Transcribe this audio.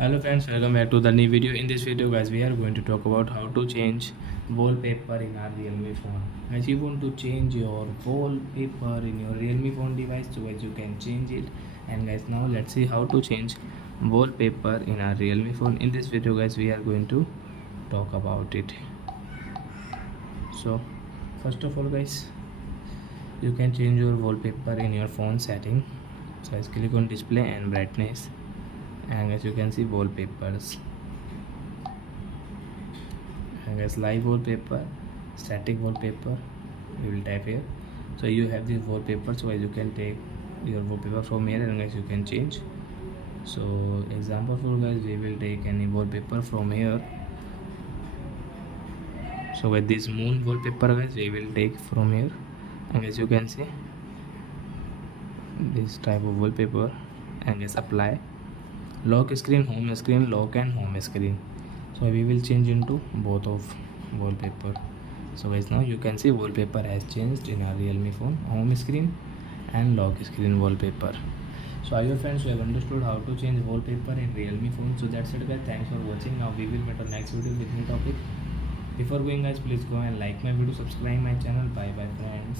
Hello friends, welcome back to the new video. In this video guys, we are going to talk about how to change wallpaper in our Realme phone. Guys, you want to change your wallpaper in your Realme phone device, so guys you can change it. And guys, now let's see how to change wallpaper in our Realme phone. In this video guys, we are going to talk about it. So first of all guys, you can change your wallpaper in your phone setting. So guys, click on display and brightness, and as you can see wallpapers, and as live wallpaper, static wallpaper, we will type here. So you have this wallpaper, so as you can take your wallpaper from here, and guys you can change. So example for guys, we will take any wallpaper from here. So with this moon wallpaper guys, we will take from here, and as you can see this type of wallpaper, and guys apply lock screen, home screen, lock and home screen. So we will change into both of wallpaper. So guys, now you can see wallpaper has changed in our Realme phone, home screen and lock screen wallpaper. So I hope friends you have understood how to change wallpaper in Realme phone. So that's it guys, thanks for watching. Now we will meet on next video with new topic. Before going guys, please go and like my video, subscribe my channel. Bye bye friends.